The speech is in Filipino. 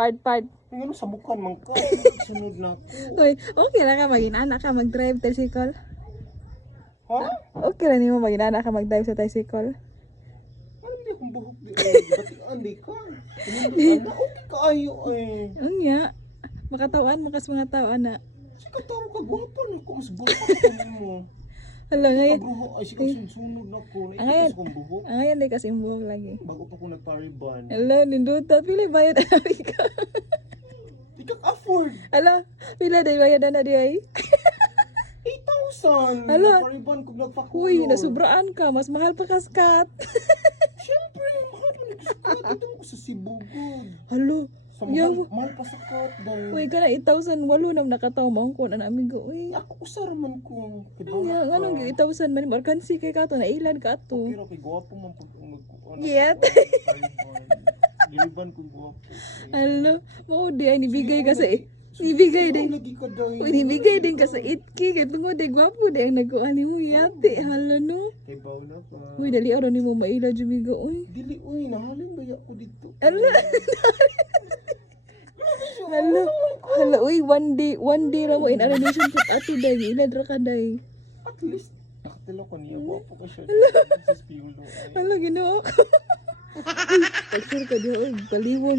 Part. Ngayon sa bukan man ka. Sunod na ako. Uy, okay lang ka mag-inana ka mag-drive tricycle. Ha? Okay lang nimo mag-inana ka mag-drive sa tricycle. Ano hindi akong buhok di ay. Batian di ka. Ano okay kaayo ay. Unya, makatawan mo kas mga tao ana. Sige tao ka gwapo na ako. Mas gwapo ka mo. Hala ngayon. Bruho ay sige sunod na ako. Ngayon. Naitas kong buhok. Ngayon di kasi imbuhok lagi. Bago pa ako nagpariban. Hala, ninduta pila bayad ana ka. Di ka afford. Hala, pila day bayad ana di ay. 8,000. Hala. Nagpariban ko nagpakulor. Uy, nasubraan ka, mas mahal pa kaskat. Siyempre, mahal pa nagsukat. Ito ko sa Cebu good. Halo. Sa Yaw. mahal pa sa kat dahil. Uy, kana 8,000 walo nam nakataw mo ko na amigo. Uy. Ako usar man ko. Nga, anong 8,000 man markansi kay kato na ilan ka ato. Pero kay gwapo man pag magkukuan. Yet. Giliban ko gwapo. Halo, mo di ay nibigay ka sa ibigay din. Lagi ka daw. Uy, nibigay din ka sa itki kay tungod ay gwapo di ang nagkuan nimo yate. Halo no. Kay baw na pa. Uy, dali araw nimo maila jumigo. Uy. Dili uy, nahalin ba ako dito? Halo. Halo, uy, one day ra mo in a relationship ati day, ilad ra ka day. At least nakatilo ko niya gwapo ka siya. Sa piulo. Halo, Ginoo ko. Pag-sure ka di, uy, baliwo